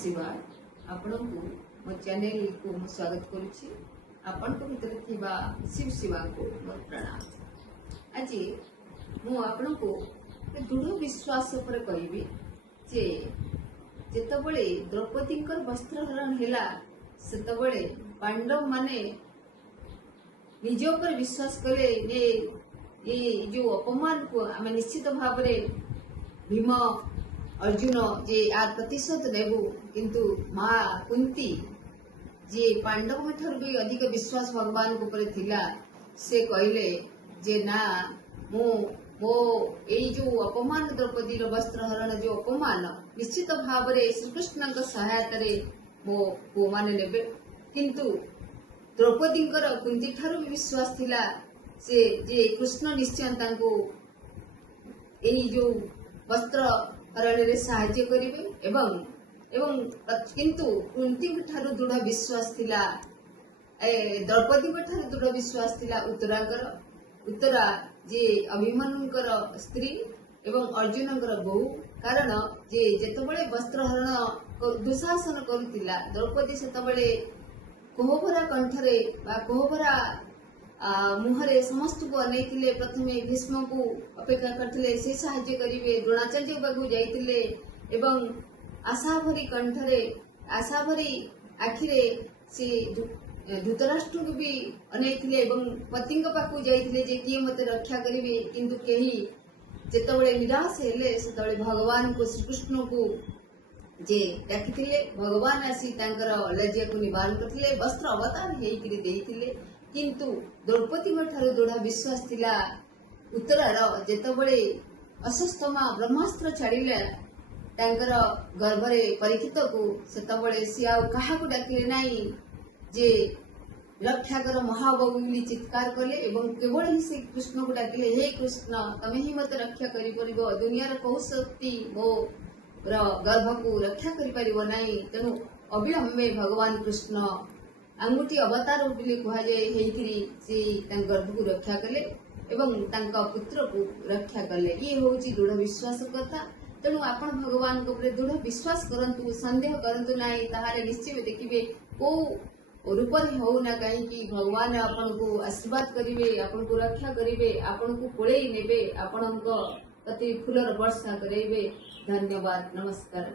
शिवाय आपण को मो चैनल को स्वागत करुच्ची आपण को भीतर थिबा शिव शिवा को मोर प्रणाम। आज मु आपण को दृढ़ विश्वास पर कहबी जे जेतबळे द्रौपदींकर वस्त्रहरण हेला सेतबळे पांडव माने निज पर विश्वास करे ने ये जो अपमान को आम निश्चित भाव भीम अर्जुन जे यार प्रतिशोध नेबू किंतु माँ कुंती जे पांडव ठार भी अधिक विश्वास भगवान को ऊपर थिला से कहले जे ना मो मो एई जो अपमान द्रौपदी वस्त्रहरण जो अपमान निश्चित भाव श्रीकृष्ण सहायता मो पु माने नेबे किंतु द्रौपदी कुंती ठार भी विश्वास थिला से जे कृष्ण निश्चय तांको एई जो वस्त्र हरण रे साहाय्य करिवे एवं किंतु कुंती ठार दृढ़ विश्वास थिला द्रौपदी ठार दृढ़ विश्वास थिला उत्तरा जे अभिमन्युंकर स्त्री एवं अर्जुनंकर बहु कारण जे जेतबळे वस्त्रहरण दुशासन करुतिला द्रौपदी सेतबळे कोहभरा कंठरे बा कोहभरा मुहरे समस्त को अनेइतिले प्रथमे भीष्म को अपेक्षा करथिले से सहाय्य करिवे द्रोणाचार्य बाबू जाइतिले एवं आशाभरी कंठरे आशाभरी आखिरे से धृतराष्ट्र को भी अनेइतिले एवं पतिंग पाखु जाइतिले जे किए मते रक्षा करिवे किंतु केही जेतबळे निराश हेले सेतबळे भगवान को श्रीकृष्ण को जे डाकिथिले भगवान आसी तांकर लज्जा को निवारण करथिले वस्त्र अवतार हेइकरी देइतिले किंतु द्रौपदी ठार दृढ़ विश्वास थिला उत्तरार जेतबळे अस्वस्थमा ब्रह्मास्त्र छाड़िले तांकर गर्भरे परीक्षित को सेतबळे से आ कहा को डाकिले नाही जे रक्षा कर महाबाहु बोली चित्कार कले एवं केवल ही से कृष्ण को डाकिले हे कृष्ण तमे ही मत रक्षा करि परिबो दुनिया रे कहू शक्ति मो गर्भ को रक्षा करि परिबो नाही तेनु अविलंबे भगवान कृष्ण अंगुठी अवतार बोली कह जाए से गर्भ को रक्षा कले एवं तांका पुत्र को रक्षा कले ये हूँ दृढ़ विश्वास कथा तेणु आपण भगवान को दृढ़ विश्वास करंतु संदेह करंतु नाही ताहारे निश्चय देखिए को रूप हो ना कहीं भगवान आपण को आशीर्वाद करेंगे आपण को रक्षा करेंगे आपण को कोले नेबे आपण प्रति फूलर वर्षा करेंगे। धन्यवाद नमस्कार।